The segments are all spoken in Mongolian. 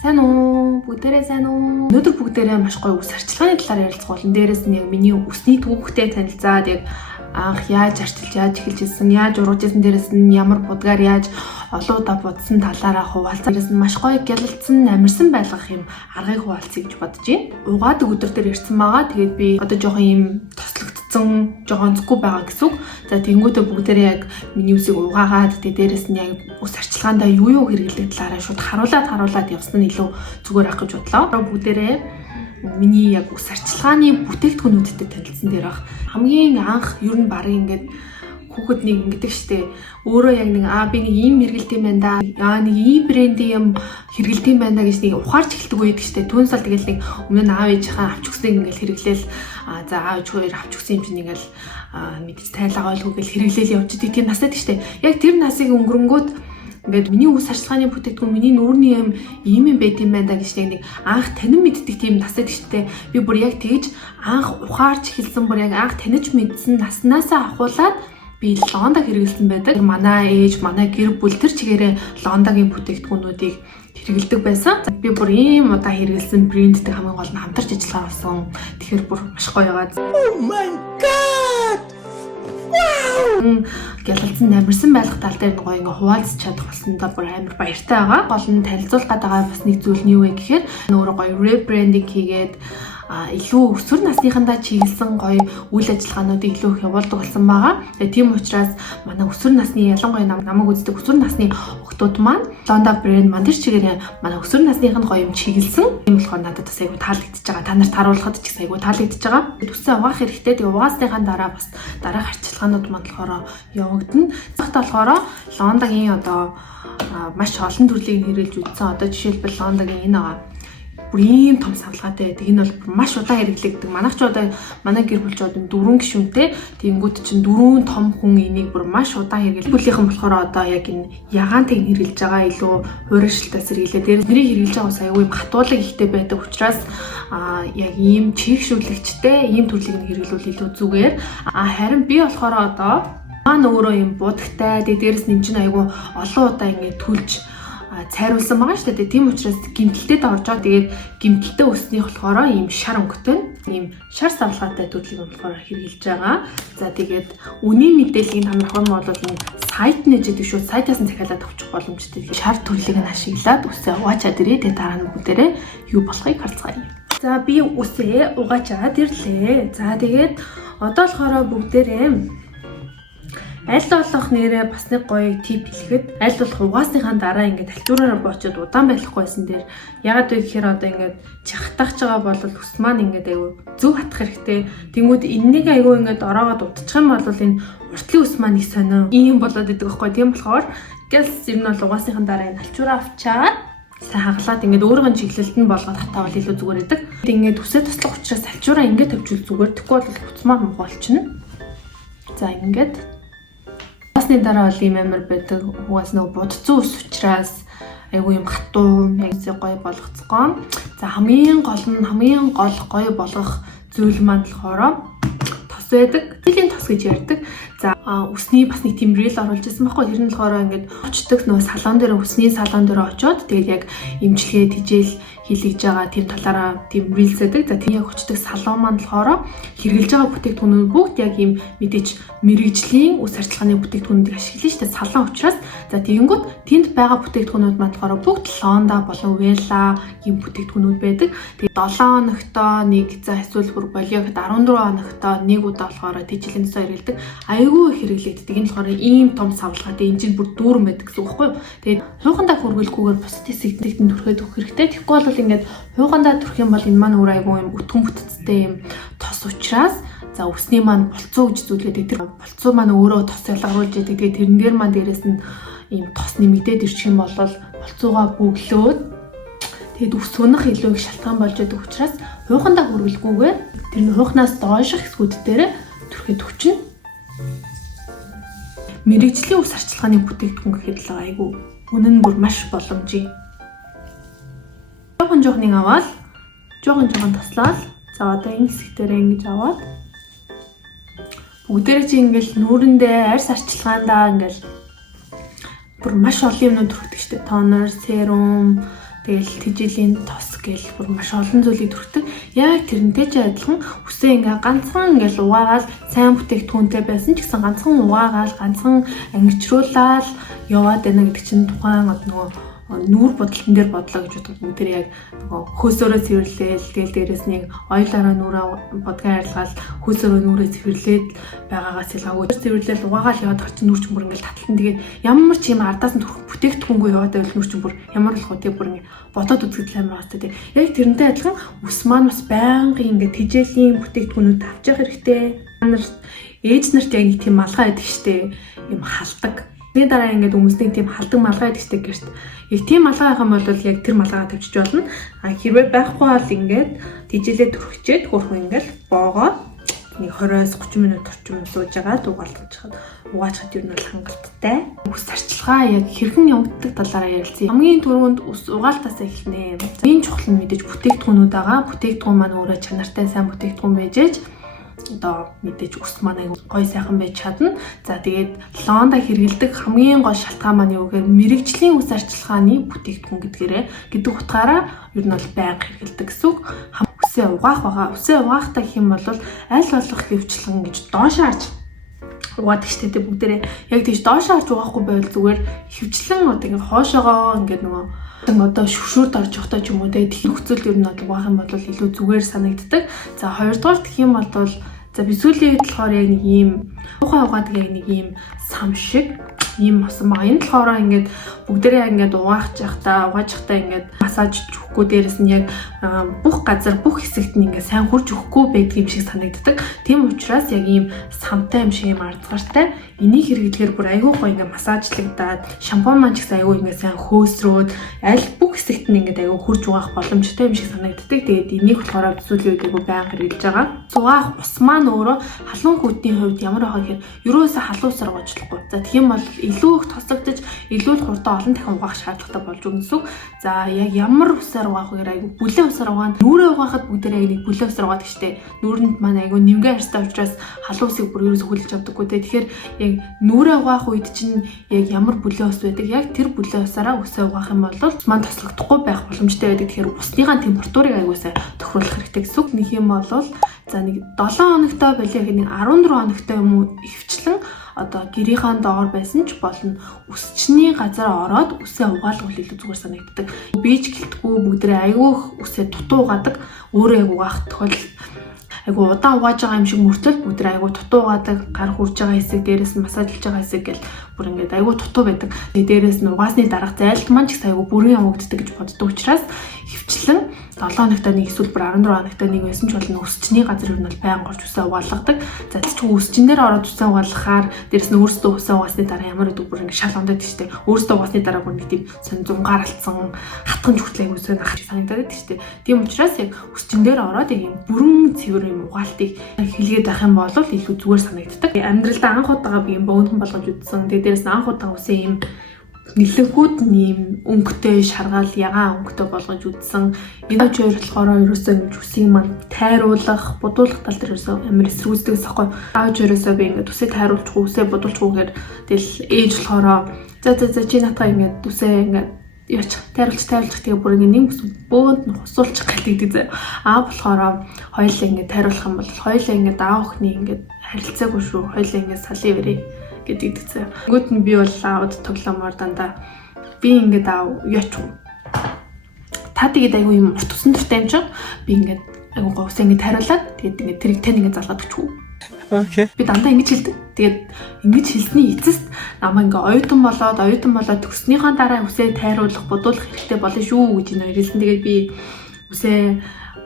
Сайн уу? Бүгдээрээ сайн уу? Өнөөдөр бүгдээрээ маш гоё үс арчилгааны талаар ярилцах болно. Дээрээс нь яг миний үсний түүхтэй танилцаад яг анх яаж арчилж яаж эхэлж ирсэн, яаж ургаж ирсэн, дээрээс нь ямар будгаар яаж олон удаа будсан талаараа хуваалцаа. Дээрээс нь маш гоё гялалцсан, амарсан байлгах юм аргыг хуваалцъя гэж бодож байна. Угаадаг өдөр дээр ирсэн байгаа. Тэгээд би одоо жоохон юм тослогдсон, жоохон зүггүй байгаа гэсэн үг. За тэнгуүдээ бүгдээрээ яг миний үсийг угаагаад тэгээд дээрээс нь яг үс арчилгаандаа юу хэрэглэх талаараа шууд харуулад явсан нь илүү зүгээр ах гэж бодлоо. Бүгдээрээ миний яг үс арчилгааны бүтээгдэхүүнүүдтэй танилцсан дээр бах. Хамгийн анх ер нь барыг ингээд хүүхэд нэг ингэдэг штэ. Өөрөө яг нэг би нэг ийм хэрэгэлт юм байна да. Нэг ийм брендийн юм хэрэгэлт юм байна гэж нэг ухаарч эхэлдэг үед штэ. Түүнээс л тэгэл нэг өмнө нь аав ээжийнхээ авч өгснэг ингээл хэрэглээл за аав ээж хоёр авч өгсөн юм чинь ингээл мэдээж тайлгаа ойлгохгүй хэрэглээл явж идэг тийм настай штэ. Яг тэр насыг өнгөрөнгөт ингээд миний үс арчилгааны бүтээгдэхүүн миний нүүрний юм байт юм байна да гэж нэг анх танин мэддэг тийм настай гэжтэй. Би бүр яг тэгж анх ухаарч эхэлсэн бүр яг анх таних мэдсэн наснаасаа ахуулаад би лондаг хэрэгэлсэн байдаг. Манай ээж, манай гэр бүл тэр чигээрээ лондагийн бүтээгдэхүүнүүдийг хэрэгэлдэг байсан. Би бүр ийм удаа хэрэгэлсэн брендтэй хамгийн гол нь хамтарч ажиллагаа болсон. Тэгэхээр бүр маш гоё байгаа. Oh my god! Wow! Гялалцсан амарсан байх тал дээр гоё ингээ хуваалцах чадах болсондоо бүр амар баяртай байгаа. Гол нь танилцуулах байгаа бас нэг зүйл нь юу вэ гэхээр өөрөө гоё rebranding хийгээд илүү өсвөр насныхандаа чиглэсэн гоё үйл ажиллагаануудыг илүү их явуулдаг болсон байгаа. Тэгээ тийм учраас манай өсвөр насны ялангуяа намайг үздэг өсвөр насны охтууд маань Londa брэнд маань тэр чигээр манай өсвөр насныхын гоё юм чиглэсэн. Тийм болохоор надад бас айгүй таалагдчихж байгаа. Та нарт харуулахад ч их айгүй таалагдчихж байгаа. Төсөө угаах хэрэгтэй. Тэгээ угаасныхаа дараа бас дараах арчилгаанууд маань болохоор явагдана. Цагтаа болохоор Londaгийн одоо маш олон төрлийг нэрэлж үзсэн. Одоо жишээлбэл Londaгийн энэ байгаа бүр ийм том савлгаатай байдаг. Энэ бол маш удаан хэрэглэгдэг. Манайх ч одоо манай гэр бүл ч одоо 4 гишүүнтэй. Тэнгүүд чинь 4 том хүн энийг бүр маш удаан хэрэглэдэг. Бүлийнхэн болохоор одоо яг энэ ягаантайг хэрэглэж байгаа илүү хуурайшилтай сэргийлээ. Дээр нэрийг хэрэглэж байгаа ус аягүй хатуулаг ихтэй байдаг учраас яг ийм чийгшүүлэгчтэй ийм төрлийг нь хэрэглүүл илүү зүгээр. Харин би болохоор одоо маань өөрөө ийм будагтай. Дээрээс нь чинь аягүй олон удаа ингэ түлж цайруулсан байгаа шүү дээ. Тийм учраас гимтэлтэд орж байгаа. Тэгээд гимтэлтэй өснөх болохоор ийм шар өнгөтэй, ийм шар савлгаатай төрлийг болохоор хэрэгжилж байгаа. За тэгээд үнийн мэдээллийг та нар хормол бол энэ сайт нэж гэдэг шүү. Сайтаас нь захиалаад авчих боломжтой. Шар төрлийг нь ашиглаад үсээ угаачаад ирээ. Тэгээд дараа нь бүгдээрээ юу болохыг харцгаая. За би үсээ угаачаад ирлээ. За тэгээд одоо болохоор бүгдээрээ аль болох нэрээ бас нэг гоё тип хэлэхэд аль болох угаасныхаа дараа ингээд тальчуураараа боочод удаан байхгүйсэн дээр ягаад вэ гэхээр одоо ингээд чахтаахж байгаа бол ус маань ингээд аягүй зөв хатах хэрэгтэй. Тэнгүүд энэнийг аягүй ингээд ороогоод удчих юм бол энэ уртлын ус маань их сонио ийм болоод идэг байхгүй. Тийм болохоор гэлс ер нь бол угаасныхаа дараа энэ тальчуураа авчаад сайн хаглаад ингээд өөрөөр нь чиглэлд нь болгоод хатаавал илүү зүгээр байдаг. Ингээд үсээ туслах учраас тальчуураа ингээд тавьчихвал зүгээр. Тэгэхгүй бол ус маань муухайлчна. За ингээд Угаасны дараа бол ийм амар байдаг. Угаас нөгөө будцсан ус учраас айгүй юм хатуу, яг гоё болгоцгоо. За хамгийн гол гоё болгох зүйл маань болохоор тос байдаг. Тэлийн тос гэж ярьдаг. За үсний бас нэг тийм рил оруулж ирсэн байхгүй. Тэр нь болохоор ингээд очдог нөгөө салон дээр үсний салон дээр очиод тэгээд яг эмчилгээ тижэл хийлгэж байгаа тийм талаараа тийм рилс байдаг. За тийм яг очдог салон маань болохоор хэрэгжилж байгаа бүтээгдэхүүнүүд бүгд яг ийм мэдээж мэрэгжлийн үс арчилгааны бүтээгдэхүүнүүдийг ашиглаж штэ салон учраас за тэгэнгүүт тэнд байгаа бүтээгдэхүүнүүд маань болохоор бүгд Londa болон Wella ийм бүтээгдэхүүнүүд байдаг. Тэгээд 7 хоногтоо нэг за эсвэл бүр болиогт 14 хоногтоо нэг удаа болохоор тижлийн тосоо хэрэгэлдэг. Айгүй их хэрэглэгддэг. Энэ болохоор ийм том савлгаатай энэ чинь бүр дүүрэн байдаг гэсэн үг байхгүй юу? Тэгээд хуйхандаа хөргөлгүйгээр бусад хэсэгтээ түрхээд өгөх хэрэгтэй. Тэгэхгүй бол ингээд хуйхандаа түрх юм бол энэ маань өөр айгүй юм өтгөн бүтцтэй юм тос учраас за үсний маань болцоо гэж зүйлээд тэр болцоо маань өөрөө тос ялгаруулж яадаг. Тэгээд тэрэн дээр маань дээрэс нь ийм тос нэмэгдээд ирчих юм бол болцоогоо бүглөөд тэгээд үс сунах илүү их шалтгаан болж яадаг учраас хуйхандаа хөргөлгүйгээр тэр нь хуйхнаас доошх хэсгүүд дээр түрхээд өгчнө. Мэргэжлийн үс арчилгааны бүтээгдэхүүн гэхэд л айгүй үнэн нь бүр маш боломжтой. Жоохон аваад жоохон таслаад за одоо энэ хэсгтэрээ ингэж аваад бүгдээрээ чи ингээл нүүрэндээ арьс арчилгаандаа ингээл бүр маш олон юмнууд төрөгдөг штеп. Тонер, серум, гээл тэжээлийн тос гээл бүр маш олон зүйлийг төрхдөг. Яг тэрнтэй ч адилхан үсээ ингээ ганцхан ингээл угаагаал сайн бүтээгдэхүүнтэй байсан ч гэсэн ганцхан угаагаал ганцхан ангижруулаад яваад байна гэдэг чинь тухайн нөгөө нүүр бодлон дээр бодлоо гэж боддог. Тэр яг нөгөө хөөсөөрөө цэвэрлээл тэгэл дээрэс нэг ойлороо нүрээ бодгоо арилгаал хөөсөөрөө нүрээ цэвэрлээд байгаагаас ялгаагүй цэвэрлээл угаагаал яваад гарч нүүр чинь бүр ингээл таталтан тэгээд ямар ч юм ардаас нь төрөх бүтээгдэхүүнгүй яваад байвал нүүр чинь бүр ямар болох вэ тэг бүр ингээ бодоод үзэгдэл амар бастай тэг. Яг тэрнтэй адилхан ус маань бас байнгын ингээ тэжээлийн бүтээгдэхүүнүүд авч явах хэрэгтэй. Нар ээж нарт яг нэг тийм малгай байдаг штэ юм халдаг. Тэгээ дараа ингээд хүмүүсийн тийм халдаг малгай байдаг штэ гэрт. Яг тийм малгай байх юм бол яг тэр малгайгаа тавьчих болно. А хэрвээ байхгүй бол ингээд тэжээлээ төрөхчээд хөрхөн ингээд боогоод нэг 20-30 минут орчим сууж байгаа угаачхад юу нь бол хангалттай. Ус зарчилгаа яг хэрхэн явагддаг талаараа ярилцъя. Хамгийн түрүүнд ус угаалтаас эхэлнэ. Ийм чухал нь мэдээж бүтээгдэхүүнүүд байгаа. Бүтээгдэхүүн маань өөрөө чанартай сайн бүтээгдэхүүн байж ээж одоо мэдээж ус маань гоё сайхан байж чадна. За тэгээд лонда хэрэгэлдэг хамгийн гол шалтгаан маань юу гэхээр мэрэгжлийн ус арчилгааны бүтээгдэхүүн гэдэг утгаараа ер нь бол байнга хэрэгэлдэг гэсэн үг. Усээ угаах байгаа. Усээ угаахтаа гэх юм бол аль болох хөвчлэн гэж доошоо харж угаадаг штэ тэ бүгдээрээ яг тийш доошоо харж угаахгүй байвал зүгээр хөвчлэн одоо ингэ хоошоогоо ингээд нөгөө одоо шүршүрд орж явахтаа ч юм уу тэгээд нөхцөл ер нь бол угаах юм бол илүү зүгээр санагддаг. За хоёрдугаар гэх юм бол за бисүүлийн үед болохоор яг нэг ийм ухаан угаадаг яг нэг ийм сам шиг ийм босон байгаа. Энэ болохоор ингээд бүгдээрээ ингээд угааж явахдаа ингээд массаж өгөхгүй дээрэс нь яг бүх газар бүх хэсэгт нь ингээд сайн хурж өгөхгүй байдаг юм шиг санагддаг. Тийм учраас яг ийм самтай юм шиг юм ардгартай. Энийг хэрэглэхээр бүр айгүй гоё ингээд массажлагдаад шампунь маань ч гэсэн айгүй ингээд сайн хөөсрөөд аль бүх хэсэгт нь ингээд айгүй хурж угаах боломжтой юм шиг санагддаг. Тэгээд энийг болохоор бисүүлийн үед айгүй байнга хэрэглэж байгаа. Угаах ус маань өөрөө халуун хүүтний хувьд ямар байгаа гэхээр ерөөсөө халуусаар угаажлахгүй. За тийм бол илүү их тосогдож илүү л хурдан олон дахин угаах шаардлагатай болж өгнө гэсэн үг. За яг ямар усаар угаах вэ? Айгу бүлээн усаар угаана. Нүрээ угаахад бүгдээрээ нэг бүлээн усаар угаадаг штеп. Нүрэнд маань айгу нэмгээ харьцтай учраас халуун усыг бүр ерөөсөө хүлээж авдаггүй те. Тэгэхээр яг нүрээ угаах үед чинь яг ямар бүлээн ус байдаг? Яг тэр бүлээн усаараа усаа угаах юм бол маань тослогдохгүй байх боломжтой байдаг. Тэгэхээр усныхаа температурыг айгуусаа тохируулах хэрэгтэй гэсэн үг. Нэг юм бол за нэг 7 хоногтой болоо гэх нэг 14 хоногтой юм уу ихвчлэн одоо гэрийнхаа доор байсан ч болно өсчний газар ороод үсээ угаалгавал илүү зүгээр санагддаг. Бийж гэлтгүй бүгдээ айгүй үсээ дутуу угаадаг. Өөрөө яг угаах тохиолдол айгүй удаан угааж байгаа юм шиг мөртөл бүгдээ айгүй дутуу угаадаг. Гар хурж байгаа хэсэг дээрээс нь массажлж байгаа хэсэг гэл бүр ингээд айгүй дутуу байдаг. Тэгээ дээрээс нь угаасны дараах зайлт маань ч гэсэн айгүй бүрэн явагддаг гэж боддог учраас хөвчлэн 7 хоногтой нэг эсвэл 14 хоногтой нэг байсан ч болно өсчний газар юу нь бол байнга орж үсээ угаалгадаг. За тэгвэл өсчин дээр ороод үсээ угаалгахаар дээрэс нь өөрсдөө үсээ угаасны дараа ямар гэдэг бүр ингэ шал ондод тийштэй. Өөрсдөө угаасны дараа бүр нэг тийм зунгаар алдсан хатган зүгтлээ үсээ нахаж санагдаад тийштэй. Тийм учраас яг өсчин дээр ороод яг юм бүрэн цэвэр юм угаалтыг хэлгээд байх юм бол илүү зүгээр санагддаг. Амьдралдаа анх удаага би юм бөөнхөн болгож үзсэн. Тэгээ дээрэс нь анх удаага үсээ юм нэлэнгүүд нэм өнгөтэй шаргаал ягаан өнгөтэй болгож үзсэн. Энэ хоёр болохоор ерөөсөө ингэж үсийг маань тайруулах, будуулах тал дээр ерөөсөө амар эсрэгүүцдэг сахгүй. Ааж ерөөсөө би ингэж үсээ тайруулчих, үсээ будуулчихгүйгээр тэгэл ээж болохоор за чи натаа ингэж үсээ ингэж яач тайруулах тэгээ бүр ингэ нэг бөөнд нь хусуулчих гэдэг зэ. болохоор хоёулаа ингэ тайруулах юм бол хоёулаа ингэ даав өхний ингэ харилцаагүй шүү. Хоёулаа ингэ салын өрөө гэдэг зэ. Гүт нь би бол аауд тоглоомоор дандаа би ингэ аав яач та тэгээд айгүй юм урт тусан дуртай юм чинь би ингэ айгүй гоос ингэ тайруулаад тэгээд ингэ тэрийг тань ингэ залгаад өчгөө. Окей. Би дандаа ингэж хэлдэг. Тэгээд ингэж хэлсний эцэст намаа ингээ оюутан болоод төгснийхаа дараа үсээ тайруулах, будуулах хэрэгтэй болно шүү гэж энэ хэлсэн. Тэгээд би үсээ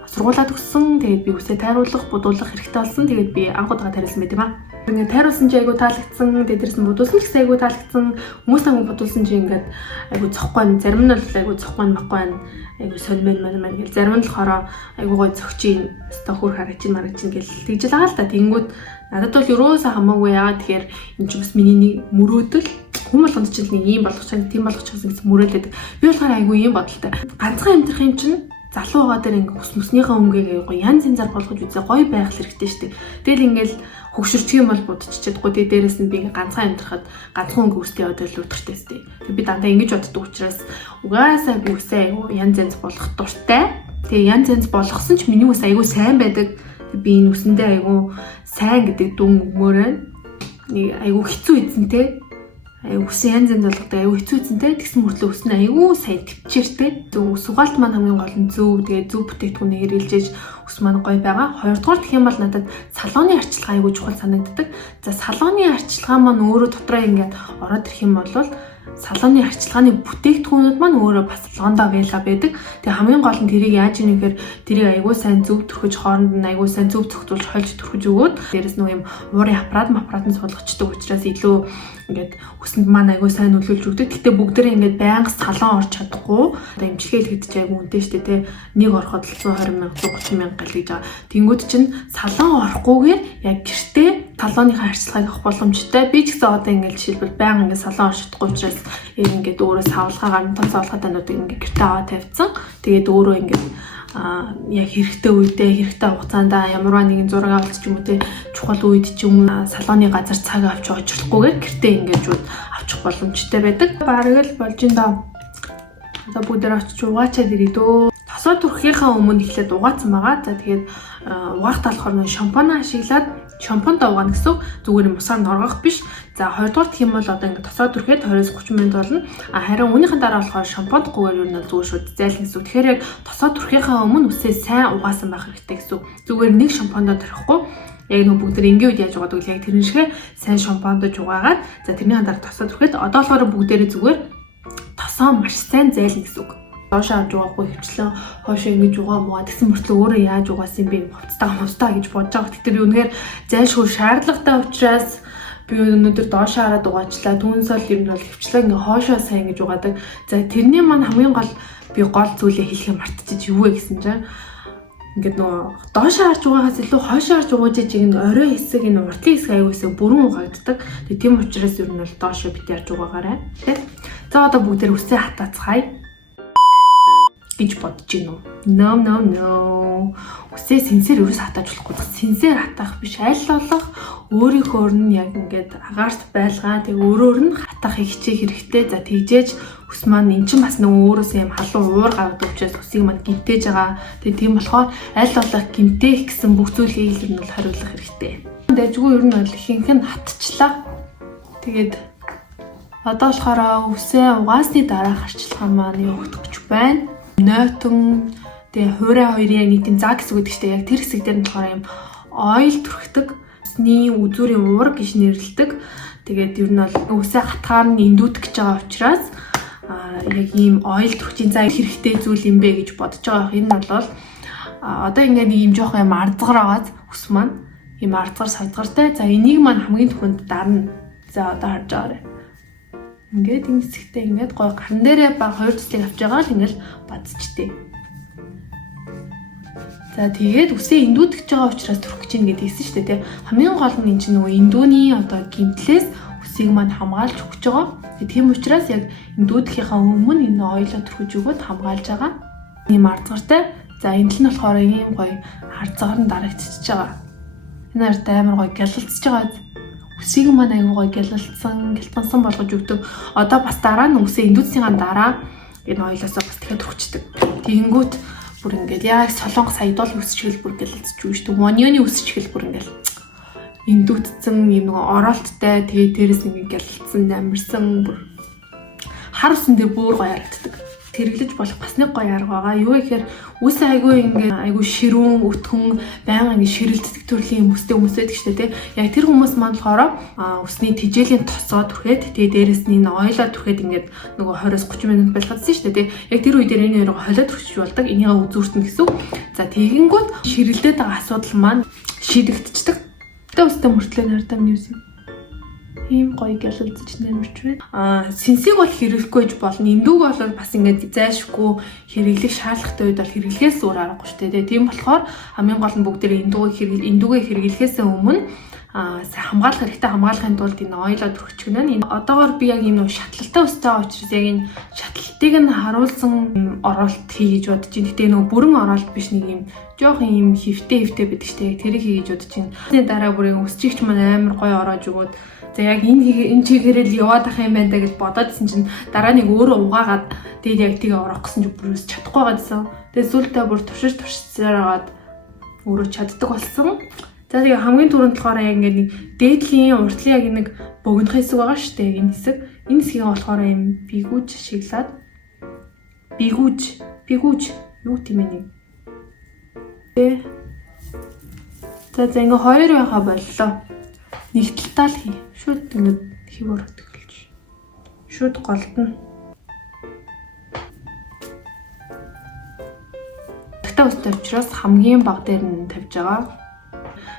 сургуулаа төгссөн. Тэгээд би үсээ тайруулах, будуулах хэрэгтэй болсон. Тэгээд би анх удаа тайруулсан байт юм аа. Ингээ тайруулсан чи айгу таалагдсан. Тэгээд дээрс нь будуулсан ч гэсэн айгу таалагдсан. Хүмүүс намайг будуулсан чи ингээд айгу цохгүй, зарим нь бол айгу цохгүй махгүй. Айгу сонмэн маань гэл зарим нь болохоор айгу гой цогчин өстой хөр харагчин марагчин гэл тэгж л байгаа л та. Тэнгүүд надад бол ерөөсөө хамаагүй яагаад тэгэхээр энэ ч бас миний нэг мөрөөдөл хүн болгонд ч нэг ийм болгочих, тийм болгочих гэсэн мөрөөдөлд би болохоор айгу ийм бодолтой. Ганцхан амьдрах юм чинь залуу байгаа дээр ингээ ус мөснийхээ өнгөийг гоё янз янзаар болгож үзээ гоё байх хэрэгтэй шүү дээ. Тэгэл ингээл хөгшөрчих юм бол будчихдаггүй. Тэгээ дээрэс нь би ингээ ганцхан амьдрахад ганцхан өнгө үстэй одоо л өдөртэй сте. Тэгээ би дандаа ингэж боддог учраас угаасаа би үсээ айгу янз янз болгох дуртай. Тэгээ янз янз болгосон ч миний ус айгу сайн байдаг. Би энэ үсэндээ айгу сайн гэдэг дүн өгмөөрэй. Нэг айгу хэцүү эзэнтэй. Үсэн янз янз болгодог айгу хэцүү эзэнтэй. Тэгсэн мөртлөө үс нь айгу сайн төвчээртэй. Сугаалт маань хамгийн гол нь зөв. Тэгээ зөв бүтээгдэхүүнээ хэрэглэж ус маань гоё байгаа. Хоёрдугаар гэх юм бол надад салооны арчилгаа айгу чухал санагддаг. За салооны арчилгаа маань өөрөө дотроо ингээд ороод ирэх юм бол салооны арчилгааны бүтээгдэхүүнүүд маань өөрөө бас салондоо байлаа байдаг. Тэгээ хамгийн гол нь тэрийг яаж ийм нэхэр тэрийг айгуу сайн зөв төрхөж хооронд нь айгуу сайн зөв зохицуулж хольж төрхөж өгөөд дээрэс нь юм уурын аппарат нь суулгачдаг учраас илүү ингээд өсөнд маань айгуу сайн нөлөөлж өгдөг. Гэхдээ бүгдээрээ ингээд байнга салон орж чадахгүй. Одоо имчилгээ хийгдэж айгуу үнэтэй шүү дээ, тэ. Нэг ороход 120,000 130,000 гал гэж байгаа. Тэнгүүд чинь салон орохгүйгээр яг гэртээ салооныхаа арчилгааг авах боломжтой. Би ч гэсэн одоо ингээд жишээлбэл байнга ингээд салон орж чадахгүй учраас ингээд өөрөө савлгаагаар нь савлгаа тануудыг ингээд гэртээ аваад тавьсан. Тэгээд өөрөө ингээд яг хэрэгтэй үедээ хэрэгтэй хугацаанд ямарваа нэгэн зураг авалт ч юм уу те чухал үед ч юм салооны газар цаг авч очихгүйгээр гэртээ ингэж авчих боломжтой байдаг. Бараг л болж ин доо. Одоо бүгдээр очиж угаачаад ирээ дөө. Тосоо түрхийнхаа өмнө эхлээд угаацсан байгаа. За тэгээд угаах талхаар нь шампунь ашиглаад шампунь дуугана гэсэн зүгээр мусаар норгох биш. За хоёрдугаар гэх юм бол одоо ингээд тосоо түрхэд 20-30 минут болно. Харин үүнийхэн дараа болохоор шампуньгүйгээр юу нэг зүгээр шууд зайлна гэсэн. Тэгэхээр яг тосоо түрхийнхаа өмнө үсээ сайн угаасан байх хэрэгтэй гэсэн. Зүгээр нэг шампуньдоо төрөхгүй. Яг нэг бүгд энгийн үед яаж угаадаг вэ? Яг тэрэн шигэ сайн шампуньдож угаагаад за тэрний дараа тосоо түрхэд одоо болохоор бүгдээрээ зүгээр тосоо маш сайн зайлна гэсэн үг. Доошоо авч угаахгүй хөвчлэн хоошоо ингэж угаа муугаа тэгсэн мөртлөө өөрөө яаж угаасан юм бэ? Хувцтаа гэж бодож байгаа. Тэгэхээр юунээр зайлшгүй шаардлагатай учраас би өнөөдөр доошоо хараад угаачлаа. Түүнсэл юм бол хөвчлэн ингээ хоошоо сайн ингэж угаадаг. За тэрний маань хамгийн гол би гол зүйлээ хэлхийг мартчихж юу вэ гэсэн чинь ингээд нөгөө доошоо харж угаагаас илүү хоошоо харж угааж ийг орой хэсэг энэ уртлын хэсэг аюулсаа бүрэн угаагддаг. Тэгээ тийм учраас ер нь бол доошоо бит ярьж угаагаарай. Тэ. За одоо бүгдээр үсээ хатаацгаая гэж бодож гинөө. No. Үсээ сэнсээр ерөөс хатааж болохгүй. Сэнсээр хатаах биш, аль болох өөрийнхөө нь яг ингээд агаарт байлгаа тэг өөрөөр нь хатаахыг хичээх хэрэгтэй. За тэгжээж ус маань эн чинь бас нэг өөрөөсөө юм халуун уур гаргадаг учраас усыг маань гинтээж байгаа. Тэг тийм болохоор аль болох гинтээх гэсэн бүх зүйлийг л нь бол хариулах хэрэгтэй. Дэжгүй ер нь бол ихэнх нь хатчлаа. Тэгээд одоо болохоор үсээ угаасны дараа харчилгаа маань явагдах гэж байна. Нойтон тэгээ хуурай хоёрын нийтийн заа гэсэн үг гэдэг чинь яг тэр хэсэг дээр нь болохоор юм ойл түрхдэг. Усны үзүүрийн уур гэж нэрлэдэг. Тэгээд ер нь бол үсээ хатгаар нь эндүүдэх гэж байгаа учраас яг ийм ойл түрхчийн заа хэрэгтэй зүйл юм бэ гэж бодож байгаа. Энэ бол одоо ингээд ийм жоох юм ардгар агаад ус маань ийм ардгар садгартай. За энийг маань хамгийн түхэнд дарна. За одоо харж байгаарай. Ингээд энэ хэсэгтээ ингээд гой гарын дээрээ баг хоёр төслийг авч байгаа л ингээд бадцчтэй. За тэгээд үсээ эндүүдэж байгаа учраас түрхэж ийн гэдээ хэлсэн шүү дээ тий. Хамгийн гол нь энэ чинь нөгөө эндүүний одоо гимтлээс үсийг маань хамгаалж өгч байгаа. Тийм учраас яг эндүүдхийнхаа өмнө энэ ойлоо түрхэж өгөөд хамгаалж байгаа. Ийм арцгартай. За энэ нь болохоор ийм гоё харцгаар нь дарагдчихж байгаа. Энэ ард амар гоё гялалцж байгаа. Үсийг маань аягүй гоё гялтгансан болгож өгдөг. Одоо бас дараа нь үсээ эндүүдсийн дараа энэ ойлоосоо бас дахиад түрхчихдэг. Тэгэнгүүт бүр ингээд яг солонго саядол үсчгэл бүр гялалцж өгч шүү дээ. Монёны үсчгэл бүр ингээд эндүүдсэн юм нэг ороолттой тэгээ дээрээс ингээд гялалцсан амарсан бүр хар усан дээр бүр гоё харагддаг. Хэрэглэж болох бас нэг гоё арга байгаа. Юу гэхээр үс айгүй ширүүн, өтгөн, байнга ингэ ширэлддэг төрлийн хүмүүстэй хүмүүс байдаг шүү дээ, тий. Яг тэр хүмүүс маань болохоор үсний тижээлийн тосоо түрхээд тэгээ дээрэс нь энэ ойлоо түрхээд ингээд нөгөө 20-30 минут байлгадсан шүү дээ, тий. Яг тэр үе дээр энэ хоёроо холиод түрхэж болдог. Энийгээ үзүүртэн гэсэн. За тэгэнгүүт ширэлдээд байгаа асуудал маань шийдэгдчихдэг. Тэгээ үстэй мөртлөө нартаа минь юусэн. Ийм гоё гялалцж нэмэрч байна. Сэнсийг бол хэрэглэхгүй гэж болно. Эндүүг бол бас ингээд зайлшгүй хэрэглэх шаардлагатай үед бол хэрэглээс өөр аргагүй шүү дээ. Тийм болохоор хамгийн гол нь бүгдээрээ эндүүгээ хэрэглэхээс өмнө хамгаалах хэрэгтэй хамгаалахын тулд энэ оёлоо түрхчихнэ. Энэ одоогоор би яг ийм нэг шатлалтай өстэй учраас яг энэ шатлалтыг нь харуулсан оролт хий гэж бодож байна. Гэтэ нөгөө бүрэн оролт биш, нэг ийм жоохон ийм хөвтэй байдаг штэ. Тэрийг хий гэж бодож байна. Тэрний дараа бүрийн өсчихч маань амар гоё ороож өгөөд за яг энэ чигээрэл яваад ах юм байна да гэж бодоодсэн чинь дараа нэг өөрөө угаагаад тэгээд яг тийг ороох гэсэн чинь бүрээс чадахгүй байгаадсан. Тэгээд сүултээ бүр туршицаар агаад өөрөө чаддаг болсон. За тэгээ хамгийн түрүүнд болохоор яг ингээд нэг дээдлийн уртлын яг нэг богинох хэсэг байгаа шүү дээ. Энэ хэсэг. Энэ хэсгийг болохоор юм бигүүж шиглаад бигүүж юу тийм ээ нэг. За ингээ хоёр байха боллоо. Нэг талтаа л хий. Шууд ингээд хивээр хөтгөлж. Шууд голдно. Тагтаа устай учраас хамгийн бага дээр нь тавьж байгаа.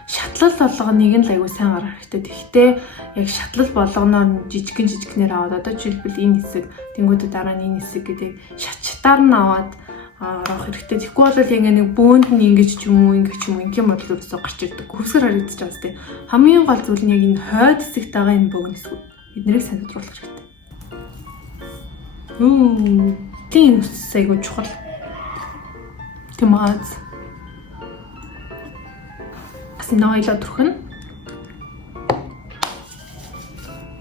Шатлал болгоныг нь л аягүй сайн гаргах хэрэгтэй. Тэгэхдээ яг шатлал болгоноор жижигнэр аваад одоо жишээлбэл энэ хэсэг, тэнгуүдээ дараа нь энэ хэсэг гэдэг шатчтаар нь аваад ороох хэрэгтэй. Тэгэхгүй бол яг нэг бөөнд нь ингэж ч юм уу ингээм бодол өрөөсөө гарч ирдэг. Хөвсгөр харагдаж байгаа зү. Хамгийн гол зүйл нь яг энэ хойд хэсэгт байгаа энэ богино хэсэг. Эднэрийг санагдруулах хэрэгтэй. Тийм үс аягүй чухал. Тэмээс ноёлоо түрхэн.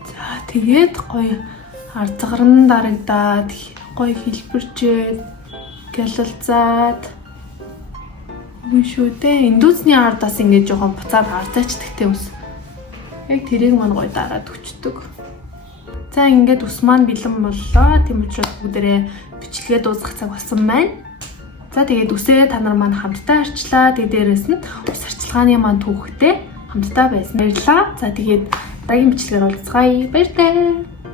За тэгээд гоё арзгарн дарагдаад гоё хэлбэрчээд гэлэлцаад үгүй шүү дээ. Индүүцний ардаас ингэж жоохон буцаад ардачдагтэй ус. Яг тэрийг маань гоё дараад өчтдөг. За ингээд ус маань бэлэн боллоо. Тийм учраас бүгдээрээ бичлэгээ дуусгах цаг болсон байна. За тэгээд үсээ та нар маань хамтдаа арчлаа. Тэгээд дээрэс нь ус арчилгааны маань түүхтэй хамтдаа байсан. Баярлалаа. За тэгээд дараагийн бичлэгээр уулзъя. Баяр таа.